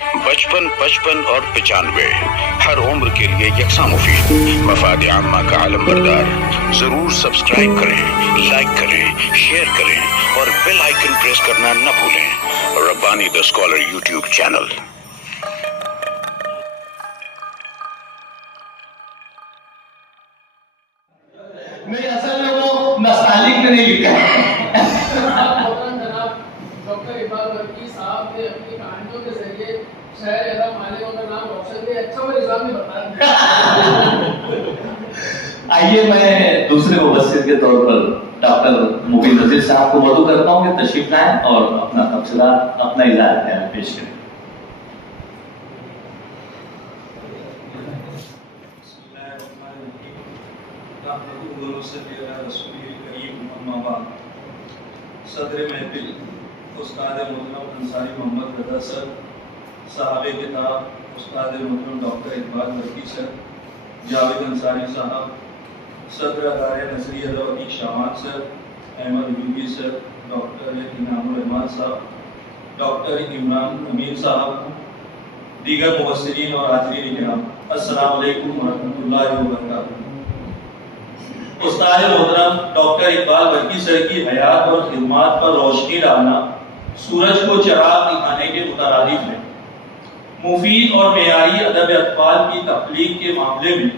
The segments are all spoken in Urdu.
55 55 اور 95 ہر عمر کے لیے یکساں مفید. مفاد عامہ کا عالم بردار. ضرور سبسکرائب کریں، لائک کریں، شیئر کریں اور بیل آئیکن پریس کرنا نہ بھولیں. ربانی دا اسکالر یوٹیوب چینل. نہیں، اصل میں وہ نستعلیق نے نہیں لکھا ہے. ڈاکٹر اقبال برقی صاحب نے اپنی کہانیوں کے ذریعے شہر اعظم مالکوں کا نام روشن کیا. اچھا وہ نظام نے بتا دیا. آئیے میں دوسرے مبصر کے طور پر ڈاکٹر مبین نذیر صاحب کو مدعو کرتا ہوں کہ تشریف لائیں اور اپنا تبصرہ، اپنا اظہار خیال پیش کریں. صدر محفل استاد محترم انصاری محمد رضا سر، صاحب کتاب استاد محترم ڈاکٹر اقبال برقی سر، جاوید انصاری صاحب، صدر ادارہ نثری ادب عتیق شامان سر، احمد حبیبی سر، ڈاکٹر انعام الرحمان صاحب، ڈاکٹر عمران امیر صاحب، دیگر مبصرین اور حاضرین کرام، السلام علیکم ورحمۃ اللہ وبرکاتہ. استاد محترم ڈاکٹر اقبال برقی سر کی حیات اور خدمات پر روشنی ڈالنا سورج کو چراغ دکھانے کے مترادف ہے. مفید اور معیاری ادب اطفال کی تخلیق کے معاملے میں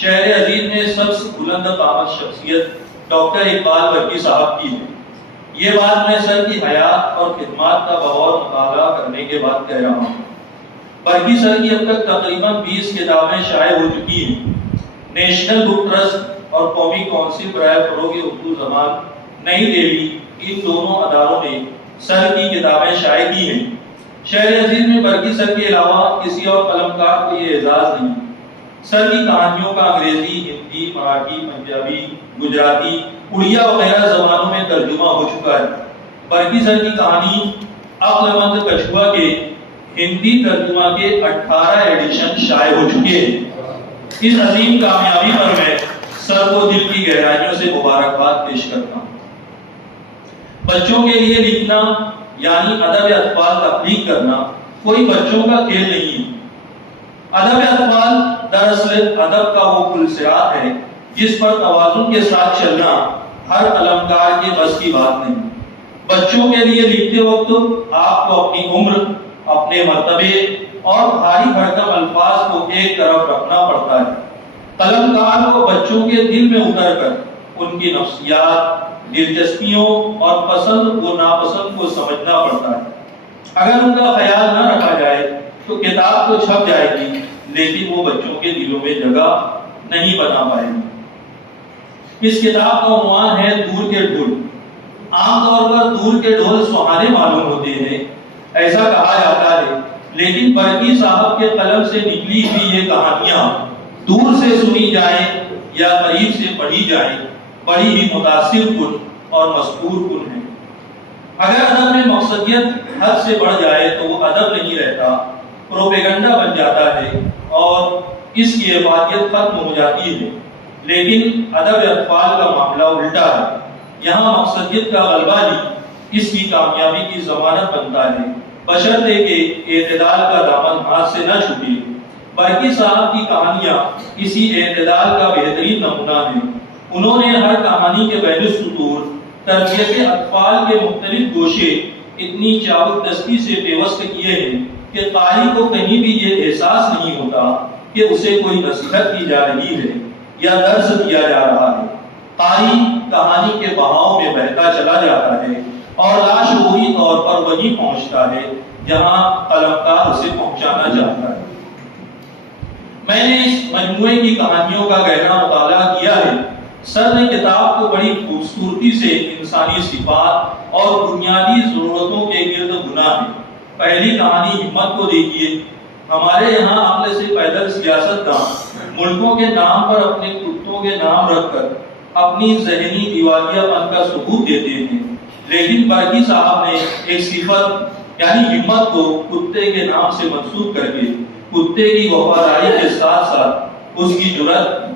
شہر عزیز میں سب سے بلند قامت شخصیت ڈاکٹر اقبال برقی صاحب کی ہے. یہ بات میں سر کی حیات اور خدمات کا بغور مطالعہ کرنے کے بعد کہہ رہا ہوں. برقی سر کی اب تک تقریباً 20 کتابیں شائع ہو چکی ہیں. نیشنل بک ٹرسٹ اور قومی کونسل برائے فروغ اردو زبان نئی دہلی، ان دونوں اداروں نے سر کی کتابیں شائع کی ہیں. شہر عزیز میں برقی سر کے علاوہ کسی اور قلمکار کو یہ اعزاز نہیں. سر کی کہانیوں کا انگریزی، ہندی، مراٹھی، پنجابی، گجراتی، اڑیا وغیرہ زبانوں میں ترجمہ ہو چکا ہے. برقی سر کی کہانی عقل مند کچھوا کے ہندی ترجمہ کے 18 ایڈیشن شائع ہو چکے ہیں. اس عظیم کامیابی پر میں سر کو دل کی گہرائیوں سے مبارکباد پیش کرتا ہوں. بچوں کے لیے لکھنا یعنی ادب اطفال تخلیق کرنا کوئی بچوں کا کھیل نہیں ہے. ادب اطفال دراصل ادب کا وہ پلسرات ہے جس پر توازن کے ساتھ چلنا ہر قلمکار کے بس کی بات نہیں. بچوں کے لیے لکھتے وقت آپ کو اپنی عمر، اپنے مرتبے اور بھاری بھرکم الفاظ کو ایک طرف رکھنا پڑتا ہے. قلمکار کو بچوں کے دل میں اتر کر ان کی نفسیات، دلچسپیوں اور پسند و ناپسند کو سمجھنا پڑتا ہے. اگر ان کا خیال نہ رکھا جائے تو کتاب تو چھپ جائے گی لیکن وہ بچوں کے دلوں میں جگہ نہیں بنا پائے گی. اس کتاب کا عنوان ہے دور کے ڈھول. عام طور پر دور کے ڈھول سہانے معلوم ہوتے ہیں، ایسا کہا جاتا ہے، لیکن برقی صاحب کے قلم سے نکلی ہوئی یہ کہانیاں دور سے سنی جائیں یا قریب سے پڑھی جائیں بڑی ہی متاثر کن اور مسحور کن ہیں. اگر ادب میں مقصدیت حد سے بڑھ جائے تو وہ ادب نہیں رہتا، پروپیگنڈا بن جاتا ہے اور اس کی افادیت ختم ہو جاتی ہے. لیکن ادب اطفال کا معاملہ الٹا ہے. یہاں مقصدیت کا غلبہ ہی اس کی کامیابی کی ضمانت بنتا ہے، بشرطے کہ اعتدال کا دامن ہاتھ سے نہ چھوٹے. برقی صاحب کی کہانیاں اسی اعتدال کا بہترین نمونہ ہیں. انہوں نے ہر کہانی کے بین السطور تربیت اطفال کے مختلف گوشے اتنی چابک دستی سے پیوست کیے ہیں کہ قاری کو کہیں بھی یہ احساس نہیں ہوتا کہ اسے کوئی نصیحت کی جا رہی ہے یا درس دیا جا رہا ہے. قاری کہانی کے بہاؤ میں بہتا چلا جاتا ہے اور لاشعوری طور پر وہیں پہنچتا ہے جہاں قلمکار اسے پہنچانا چاہتا ہے. میں نے اس مجموعے کی کہانیوں کا گہرا مطالعہ کیا ہے. سر نے کتاب کو بڑی خوبصورتی سے انسانی صفات اور بنیادی ضرورتوں کے گرد بنا ہے. پہلی کہانی ہمت کو دیکھیے. ہمارے یہاں عقل سے پیدل سیاستدان ملکوں کے نام پر اپنے کتوں کے نام رکھ کر اپنی ذہنی دیوالیہ پن کا ثبوت دیتے ہیں، لیکن برقی صاحب نے ایک صفت یعنی ہمت کو کتے کے نام سے منسوب کر کے کتے کی وفاداری کے ساتھ ساتھ اس کی جرأت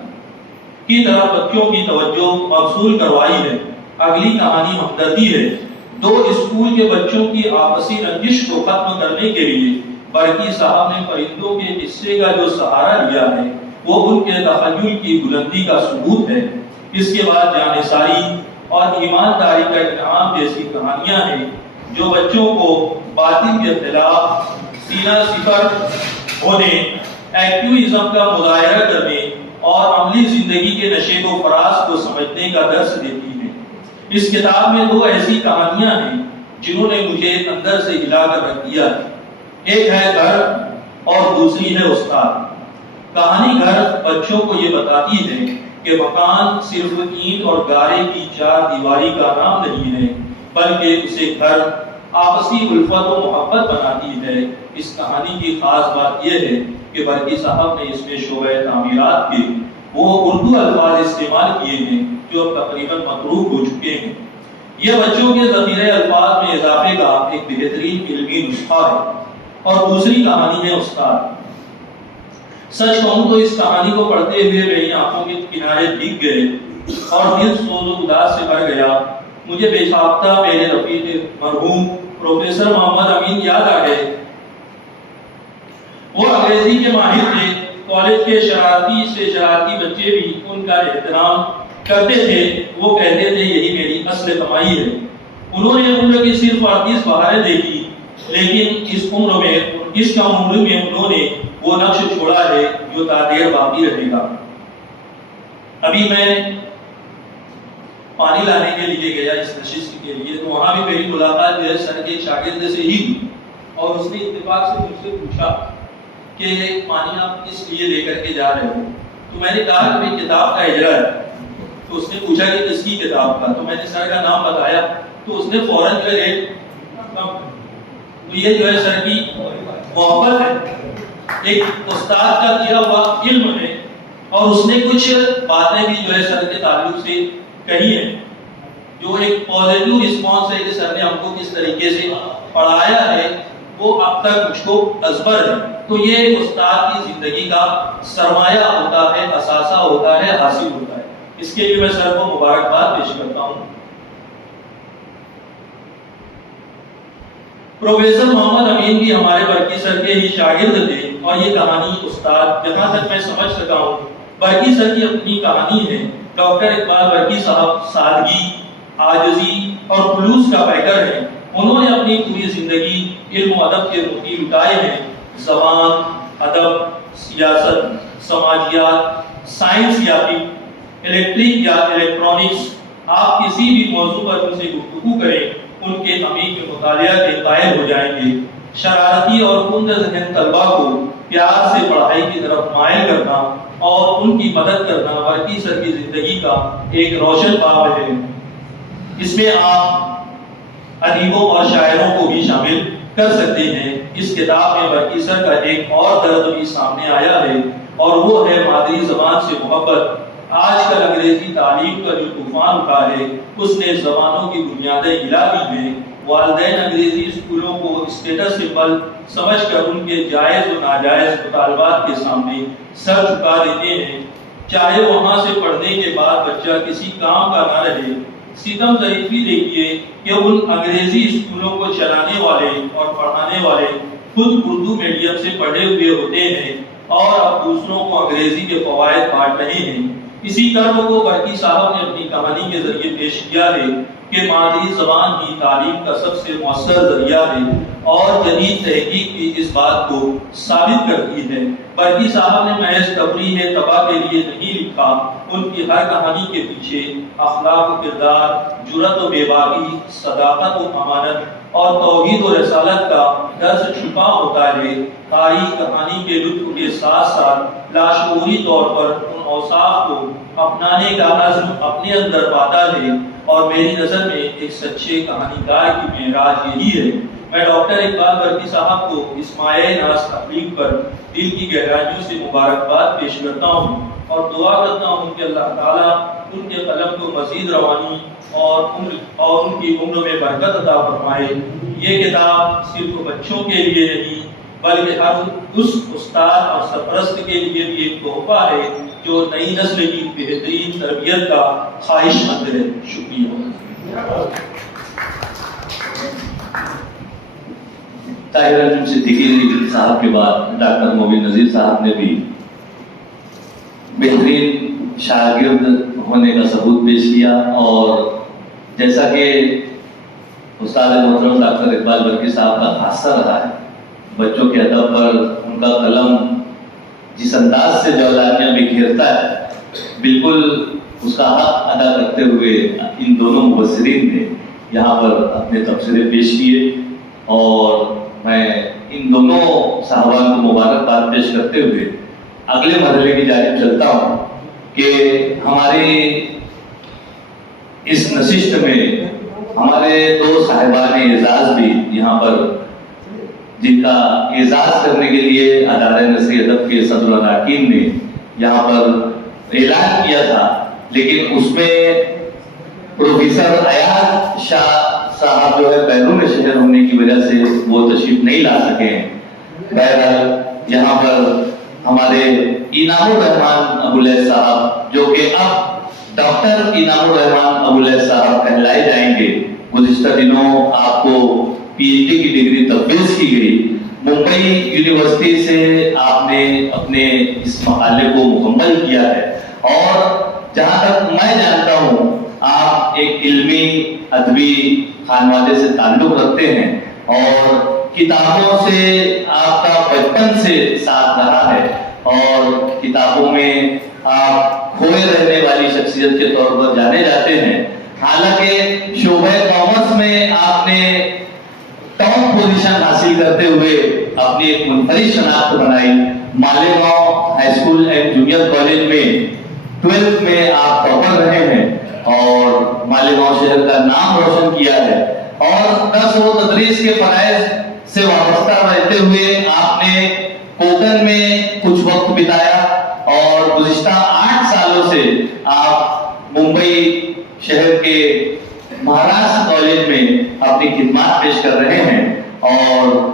کی طرف بچوں کی توجہ مبذول کروائی ہے. اگلی کہانی ہمدردی ہے. دو اسکول کے بچوں کی آپسی رنجش کو ختم کرنے کے لیے برکی صاحب نے پرندوں کے قصے کا جو سہارا لیا ہے وہ ان کے تخیل کی بلندی کا ثبوت ہے۔ اس کے بعد جانثاری اور ایمانداری کا انعام جیسی کہانیاں ہیں جو بچوں کو باطل کے خلاف سینہ سپر ہونے، ایکٹیویزم کا مظاہرہ کرنے اور عملی زندگی کے نشے و فراز کو سمجھنے کا درس دیتی ہیں۔ اس کتاب میں دو ایسی کہانیاں ہیں جنہوں نے مجھے اندر سے ہلا کر رکھ دیا ہے، ایک ہے گھر اور دوسری ہے استاد۔ کہانی گھر بچوں کو یہ بتاتی ہے کہ مکان صرف اینٹ اور گارے کی چار دیواری کا نام نہیں ہے، بلکہ اسے گھر آپسی الفت و محبت بناتی ہے۔ اس کہانی کی خاص بات یہ ہے کہ برکی صاحب نے اس میں شعبہ تعمیرات کے وہ اردو الفاظ استعمال کیے ہیں جو اب تقریباً متروک ہو چکے ہیں۔ یہ بچوں کے ذخیرہ الفاظ میں اضافے کا ایک بہترین علمی نسخہ ہے۔ اور دوسری کہانی ہے استاد۔ سچ کہوں تو اس کہانی کو پڑھتے ہوئے میری آنکھوں کے کنارے بھیگ گئے اور دل سوز و اداس سے بھر گیا۔ مجھے بے ساختہ میرے رفیق مرحوم پروفیسر محمد امین یاد آ گئے۔ وہ انگریزی کے ماہر تھے، کالج کے شرارتی سے شرارتی بچے بھی ان کا احترام کرتے تھے۔ وہ کہتے تھے یہی میری اصل کمائی ہے۔ انہوں نے عمر کی صرف 38 بہاریں دیکھی، لیکن اس کم عمر میں انہوں نے وہ نقش چھوڑا ہے جو تا دیر باقی رہے گا۔ ابھی میں پانی لانے کے لیے گیا اس نشست کے لیے، تو وہاں بھی میری ملاقات جو ہے سر کے شاگرد سے ہی ہوئی، اور اس نے اتفاق سے مجھ سے پوچھا کہ پانی آپ کس لیے لے کر کے جا رہے ہو؟ تو میں نے کہا کہ کتاب کا اجرا ہے۔ تو اس نے پوچھا کہ کس کی کتاب کا؟ تو میں نے سر کا نام بتایا، تو اس نے فوراً جو ہے تو یہ جو ہے سر کی محبت ہے، ایک استاد کا دیا ہوا علم ہے، اور اس نے کچھ باتیں بھی جو ہے سر کے تعلق سے کہی ہیں جو ایک پازیٹیو رسپانس ہے کہ سر نے ہم کو کس طریقے سے پڑھایا ہے وہ اب تک مجھ کو ازبر ہے۔ تو یہ استاد کی زندگی کا سرمایہ ہوتا ہے، اثاثہ ہوتا ہے، حاصل ہوتا ہے۔ اس کے لیے میں سر کو مبارکباد پیش کرتا ہوں۔ پروفیسر محمد امین بھی ہمارے برکی سر کے ہی شاگرد تھے، اور یہ کہانی استاد جہاں تک میں سمجھ سکا ہوں برکی سر کی اپنی کہانی ہے۔ ڈاکٹر اقبال برکی صاحب سادگی، عاجزی اور خلوص کا پیکر ہیں۔ انہوں نے اپنی پوری زندگی علم و ادب کے موتی لٹائے ہیں۔ زبان، ادب، سیاست، سماجیات، سائنس یابی، الیکٹرک یا الیکٹرانکس، آپ کسی بھی موضوع پر ان سے گفتگو کریں ان کے عمیق مطالعہ کے قائل ہو جائیں گے۔ شرارتی اور کند ذہن طلباء کو پیار سے پڑھائی کی طرف مائل کرنا اور ان کی مدد کرنا برکی سر کی زندگی کا ایک روشن باب ہے۔ اس میں آپ ادیبوں اور شاعروں کو بھی شامل کر سکتے ہیں۔ اس کتاب میں برکی سر کا ایک اور درد بھی سامنے آیا ہے، اور وہ ہے مادری زبان سے محبت۔ آج کل انگریزی تعلیم کا جو طوفان اٹھا ہے اس نے زبانوں کی بنیادیں ہلا دی ہیں۔ والدین انگریزی اسکولوں کو اسٹیٹس سمبل سمجھ کر ان کے جائز و ناجائز مطالبات کے سامنے سر جھکا دیتے ہیں، چاہے وہاں سے پڑھنے کے بعد بچہ کسی کام کا نہ رہے۔ ستم ظریفی دیکھیے کہ ان انگریزی اسکولوں کو چلانے والے اور پڑھانے والے خود اردو میڈیم سے پڑھے ہوئے ہوتے ہیں اور اب دوسروں کو انگریزی کے فوائد بانٹ رہے ہیں۔ اسی کرم کو برکی صاحب نے اپنی کہانی کے ذریعے پیش کیا ہے کہ مادری زبان ہی تعلیم کا سب سے مؤثر ذریعہ ہے، اور جدید تحقیق بھی اس بات کو ثابت کرتی ہے۔ برکی صاحب نے محض تفریح طبع کے لیے نہیں لکھا، ان کی ہر کہانی کے پیچھے اخلاق و کردار، جرأت و بے باکی، صداقت و امانت اور توحید و رسالت کا درس چھپا ہوتا ہے۔ قاری کہانی کے لطف کے ساتھ ساتھ لاشعوری طور پر ان اوصاف کو اپنانے کا عزم اپنے اندر پاتا ہے، اور میری نظر میں ایک سچے کہانی کار کی معراج یہی ہے۔ میں ڈاکٹر اقبال برکی صاحب کو اس مایہ ناز تخلیق پر دل کی گہرائیوں سے مبارکباد پیش کرتا ہوں، اور دعا کرتا ہوں کہ اللہ تعالیٰ ان کے قلم کو مزید روانی اور ان کی عمر میں برکت عطا فرمائے۔ یہ کتاب صرف بچوں کے لیے نہیں بلکہ ہر اس استاد اور سرپرست کے لیے بھی ایک تحفہ ہے جو نئی نسل کی بہترین تربیت کا خواہش مند ہے۔ شکریہ۔ طاہر انجم صدیقی صاحب کے بعد ڈاکٹر مبین نذیر صاحب نے بھی بہترین شاگرد ہونے کا ثبوت پیش کیا، اور جیسا کہ استاد محترم ڈاکٹر اقبال برقی صاحب کا خاصہ رہا ہے، بچوں کے ادب پر ان کا قلم جس انداز سے جولانیہ میں گھیرتا ہے، بالکل اس کا حق ادا کرتے ہوئے ان دونوں مبصرین نے یہاں پر اپنے تبصرے پیش کیے، اور میں ان دونوں صاحبان کو مبارکباد پیش کرتے ہوئے اگلے مرحلے کی جانب چلتا ہوں کہ ہماری اس نشست میں ہمارے دو صاحبان اعزاز بھی یہاں پر، جن کا اعزاز کرنے کے لیے ادارہ نثری ادب کے صدر اراکین نے یہاں پر اعلان کیا تھا، لیکن اس میں پروفیسر ایاز شاہ صاحب جو ہے بیرون شہر ہونے کی وجہ سے وہ تشریف نہیں لا سکے ہیں۔ بہرحال یہاں پر ہمارے انعام الرحمان ابواللیث صاحب، جو کہ اب ڈاکٹر انعام الرحمان ابواللیث صاحب کہلائے جائیں گے، گزشتہ دنوں آپ کو پی ایچ ڈی کی ڈگری تفویض کی گئی، ممبئی یونیورسٹی سے آپ نے اپنے اس مقالے کو مکمل کیا ہے، اور جہاں تک میں جانتا ہوں آپ ایک علمی ادبی خانوادے سے تعلق رکھتے ہیں، اور کتابوں سے آپ کا بچپن سے ساتھ رہا ہے، اور کتابوں میں آپ کھوئے رہنے والی شخصیت کے طور پر جانے جاتے ہیں۔ حالانکہ شعبہ کامرس میں آپ نے ٹاپ پوزیشن حاصل کرتے ہوئے اپنی ایک منفرد شناخت بنائی۔ Malegaon high school and junior college میں 12th میں آپ ٹاپر رہے ہیں، اور مالیگاؤں شہر کا نام روشن کیا ہے، اور درس و تدریس کے فرائض سے وابستہ رہتے ہوئے آپ نے کوکن میں کچھ وقت بتایا، اور گزشتہ 8 سالوں سے آپ ممبئی شہر کے مہاراشٹر کالج میں اپنی خدمات پیش کر رہے ہیں، اور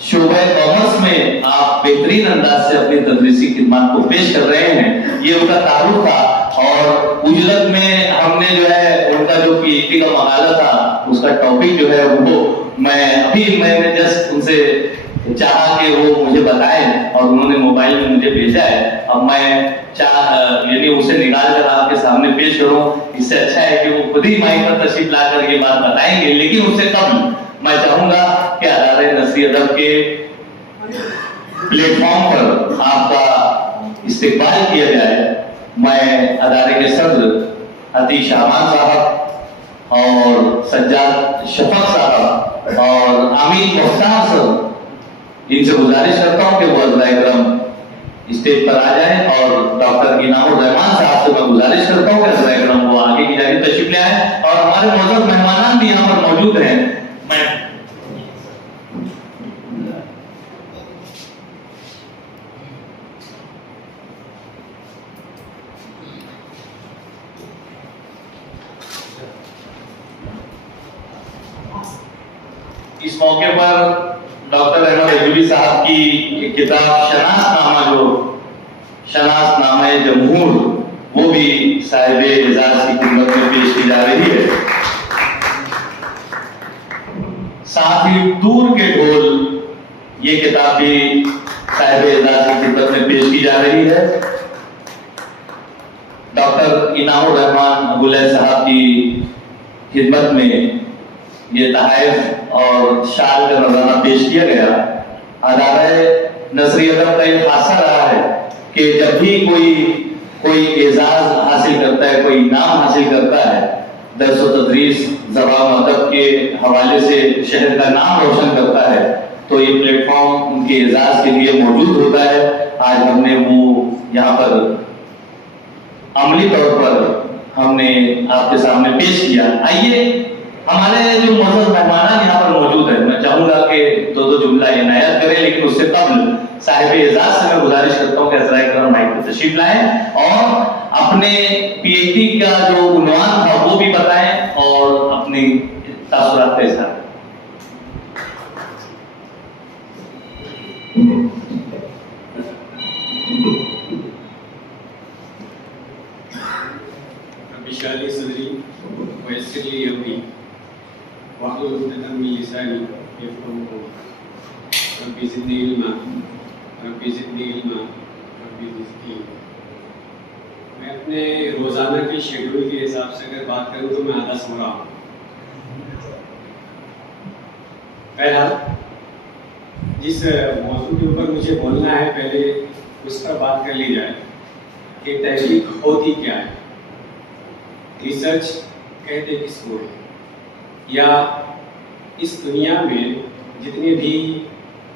شعبہ کامرس میں آپ بہترین انداز سے اپنی تدریسی خدمات کو پیش کر رہے ہیں۔ یہ ان کا تعارف تھا، اور اجلت میں ہم نے جو ہے ان کا جو پی ایچ ڈی کا مقالہ تھا، اس کا ٹاپک جو ہے وہ میں نے جسٹ ان سے چاہا کہ وہ مجھے بتائیں، اور انہوں نے موبائل میں مجھے بھیجا ہے۔ اب میں یعنی اسے نکال کر آپ کے سامنے پیش کروں، اس سے اچھا ہے کہ وہ خود ہی مائک پر تشریف لا کر یہ بات بتائیں گے، لیکن اس سے قبل میں چاہوں گا کہ ادارہ نثری ادب کے پلیٹ فارم پر آپ کا استقبال کیا جائے۔ میں ادارے کے صدر عتیق شعبان صاحب اور سجاد شفق صاحب اور عامر مختار صاحب، ان سے گزارش کرتا ہوں کہ وہ عزرائے کرم اسٹیج پر آ جائیں، اور ڈاکٹر انعام الرحمان صاحب سے میں گزارش کرتا ہوں کہ عزرائے کرم وہ آگے کی جانب تشریف لے آئیں، اور ہمارے معزز مہمانان بھی یہاں پر موجود ہیں۔ اس موقع پر ڈاکٹر احمد ایوبی صاحب کی ایک کتاب شناس نامہ، جو شناس نامہ جمہور، وہ بھی صاحب اعزاز کی خدمت میں پیش کی جا رہی ہے۔ ساتھ ہی دور کے ڈھول، یہ کتاب بھی صاحب اعزاز کی خدمت میں پیش کی جا رہی ہے۔ ڈاکٹر انعام الرحمان ابواللیث صاحب کی خدمت میں یہ تحائف اور شال کا نذرانہ پیش کیا گیا۔ ادارہ نثری ادب کا یہ خاصہ رہا ہے کہ جب بھی کوئی اعزاز حاصل کرتا ہے، کوئی انعام حاصل کرتا ہے، درس و تدریس، زبان و ادب کے حوالے سے شہر کا نام روشن کرتا ہے، تو یہ پلیٹ فارم ان کے اعزاز کے لیے موجود ہوتا ہے۔ آج ہم نے وہ یہاں پر عملی طور پر ہم نے آپ کے سامنے پیش کیا۔ آئیے ہمارے جو معزز مہمانان یہاں پر موجود ہیں، میں چاہوں گا کہ دو جملہ عنایت کریں، لیکن اس سے قبل صاحب اعزاز سے میں گزارش کرتا ہوں کہ عزرائے کرم مائک پر تشریف لائیں، اور اپنے پی ایچ ڈی کا جو عنوان تھا وہ بھی بتائیں، اور اپنی تاثرات کا اظہار کریں۔ بشاري صدري ويسر لي امري واحلل عقدة من لساني يفقهوا قولي. ربی زدنی علما ربی زدنی علما ربی زدنی علما۔ میں اپنے روزانہ کے شیڈول کے حساب سے اگر بات کروں تو میں آدھا سو رہا ہوں۔ بہرحال جس موضوع کے اوپر مجھے بولنا ہے پہلے اس پر بات کر لی جائے کہ تحقیق ہوتی کیا ہے، ریسرچ کہتے کس کو ہے، یا اس دنیا میں جتنے بھی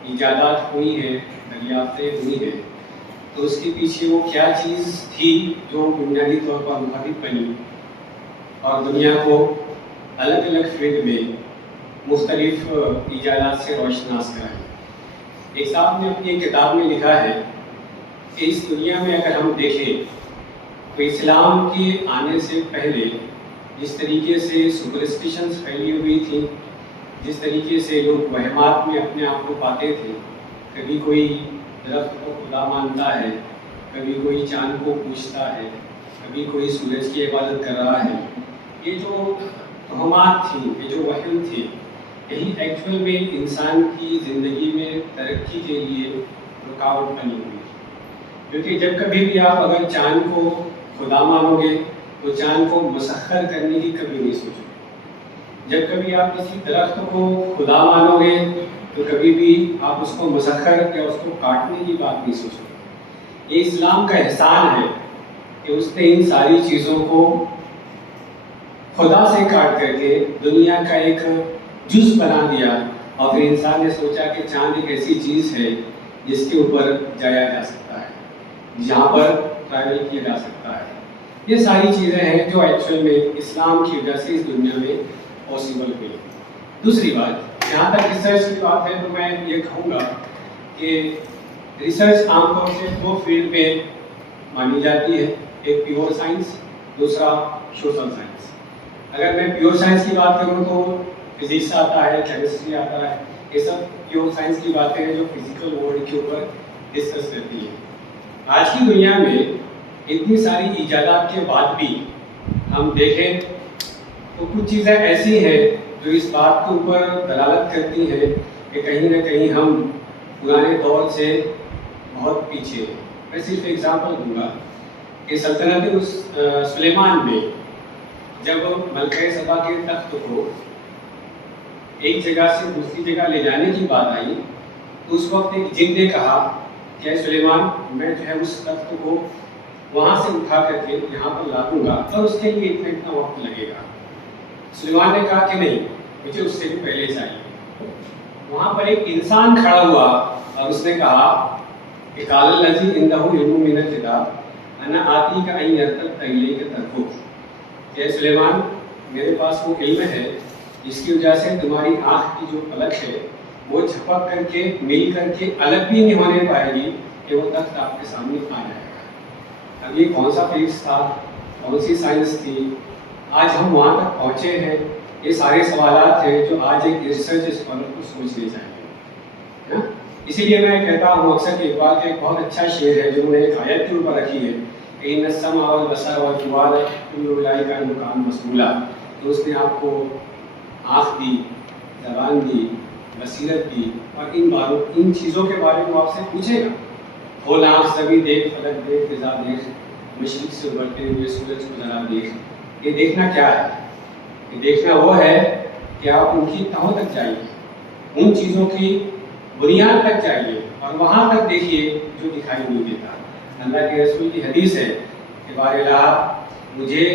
ایجادات ہوئی ہیں، دریافتیں ہوئی ہیں، تو اس کے پیچھے وہ کیا چیز تھی جو بنیادی طور پر محرک بنی اور دنیا کو الگ الگ فیلڈ میں مختلف ایجادات سے روشناس کرائی۔ ایک صاحب نے اپنی کتاب میں لکھا ہے کہ اس دنیا میں اگر ہم دیکھیں تو اسلام کے آنے سے پہلے جس طریقے سے سپرسٹیشنز پھیلی ہوئی تھیں، جس طریقے سے لوگ وہمات میں اپنے آپ کو پاتے تھے، کبھی کوئی درخت کو خدا مانتا ہے، کبھی کوئی چاند کو پوجتا ہے، کبھی کوئی سورج کی عبادت کر رہا ہے، یہ جو توہمات تھیں، یہ جو وہم تھے، یہی ایکچوئل میں انسان کی زندگی میں ترقی کے لیے رکاوٹ بنی ہوئی، کیونکہ جب کبھی بھی آپ اگر چاند کو خدا مانو گے تو چاند کو مسخر کرنے کی کبھی نہیں سوچو گے، جب کبھی آپ کسی درخت کو خدا مانو گے تو کبھی بھی آپ اس کو مسخر یا اس کو کاٹنے کی بات نہیں سوچو گے۔ یہ اسلام کا احسان ہے کہ اس نے ان ساری چیزوں کو خدا سے کاٹ کر کے دنیا کا ایک جز بنا دیا، اور پھر انسان نے سوچا کہ چاند ایک ایسی چیز ہے جس کے اوپر جایا جا سکتا ہے، جہاں پر ٹریول کیا جا سکتا ہے۔ یہ ساری چیزیں ہیں جو ایکچوئل میں اسلام کی وجہ سے اس دنیا میں پاسبل ہوئی۔ دوسری بات، جہاں تک ریسرچ کی بات ہے تو میں یہ کہوں گا کہ ریسرچ عام طور سے دو فیلڈ میں مانی جاتی ہے، ایک پیور سائنس، دوسرا سوشل سائنس۔ اگر میں پیور سائنس کی بات کروں تو فزکس آتا ہے، کیمسٹری آتا ہے، یہ سب پیور سائنس کی باتیں ہیں جو فزیکل ورلڈ کے اوپر ڈسکس کرتی ہیں۔ آج کی دنیا میں اتنی ساری ایجادات کے بعد بھی ہم دیکھیں تو کچھ چیزیں ایسی ہیں جو اس بات کے اوپر دلالت کرتی ہیں کہ کہیں نہ کہیں ہم پرانے دور سے بہت پیچھے ہیں۔ میں صرف ایگزامپل دوں گا کہ سلطنت سلیمان میں جب ملکہ سبا کے تخت کو ایک جگہ سے دوسری جگہ لے جانے کی بات آئی تو اس وقت ایک جن نے کہا کہ اے سلیمان، میں جو ہے اس تخت کو وہاں سے اٹھا کر کے یہاں پر لا دوں گا اور اس کے لیے اتنا وقت لگے گا۔ سلیمان نے کہا کہ نہیں، مجھے اس سے بھی پہلے چاہیے۔ وہاں پر ایک انسان کھڑا ہوا اور اس نے کہا کہ قال الذی عنده علم من الکتاب انا آتیک ان یرتد الیک طرفک، کہ اے سلیمان، میرے پاس وہ علم ہے جس کی وجہ سے تمہاری آنکھ کی جو پلک ہے وہ جھپک کر کے مل کر کے الگ بھی نہیں ہونے پائے گی کہ وہ تخت آپ کے سامنے آ جائے گا۔ اب یہ کون سا فزکس تھا، کون سی سائنس تھی، آج ہم وہاں تک پہنچے ہیں؟ یہ سارے سوالات ہیں جو آج ایک ریسرچ اسکالر کو سوچنے چاہیے۔ اسی لیے میں کہتا ہوں اکثر کہ اقبال کا ایک بہت اچھا شعر ہے جو انہوں نے ایک آیت کے اوپر رکھی ہے کہ ان السمع والبصر والفؤاد کل اولئک عنہ کان مسئولا، تو اس نے آپ کو آنکھ دی، زبان دی، بصیرت دی، اور ان چیزوں کے بارے میں آپ سے پوچھے گا۔ کھول آنکھ زمیں دیکھ، فلک دیکھ، فضا دیکھ، مشرق سے ابھرتے ہوئے سورج کو ذرا دیکھ۔ یہ دیکھنا کیا ہے؟ یہ دیکھنا وہ ہے کہ آپ ان کی تہوں تک جائیے، ان چیزوں کی بنیاد تک جائیے اور وہاں تک دیکھیے جو دکھائی نہیں دیتا۔ اللہ کے رسول کی حدیث ہے کہ بار الہ مجھے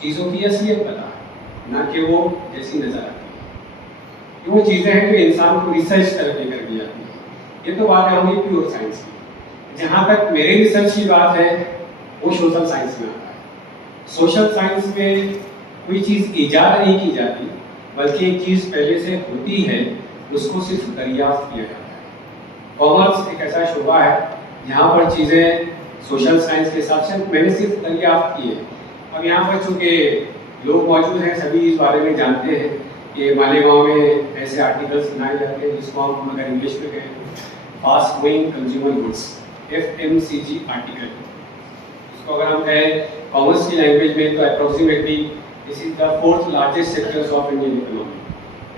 چیزوں کی اصلیت پتہ ہے، نہ کہ وہ جیسی نظر آتی ہے۔ یہ وہ چیزیں ہیں جو انسان کو ریسرچ طرف لے کر دی جاتی ہیں۔ یہ تو بات ہے ہماری پیور سائنس کی۔ جہاں تک میرے ریسرچ کی بات ہے وہ سوشل سائنس میں آتا ہے۔ سوشل سائنس میں کوئی چیز ایجاد نہیں کی جاتی بلکہ ایک چیز پہلے سے ہوتی ہے، اس کو صرف دریافت کیا جاتا ہے۔ کامرس ایک ایسا شعبہ ہے جہاں پر چیزیں سوشل سائنس کے حساب سے میں نے صرف دریافت کی ہے۔ اب یہاں پر چونکہ لوگ موجود ہیں، سبھی اس بارے میں جانتے ہیں کہ مالیگاؤں میں ایسے آرٹیکلس بنائے جاتے ہیں جس کو ہم اگر انگلش میں کہیں fast growing consumer goods, FMCG article. اس کو اگر ہم کہیں کامرس کی لینگویج میں تو approximately this is the 4th largest sector of Indian economy۔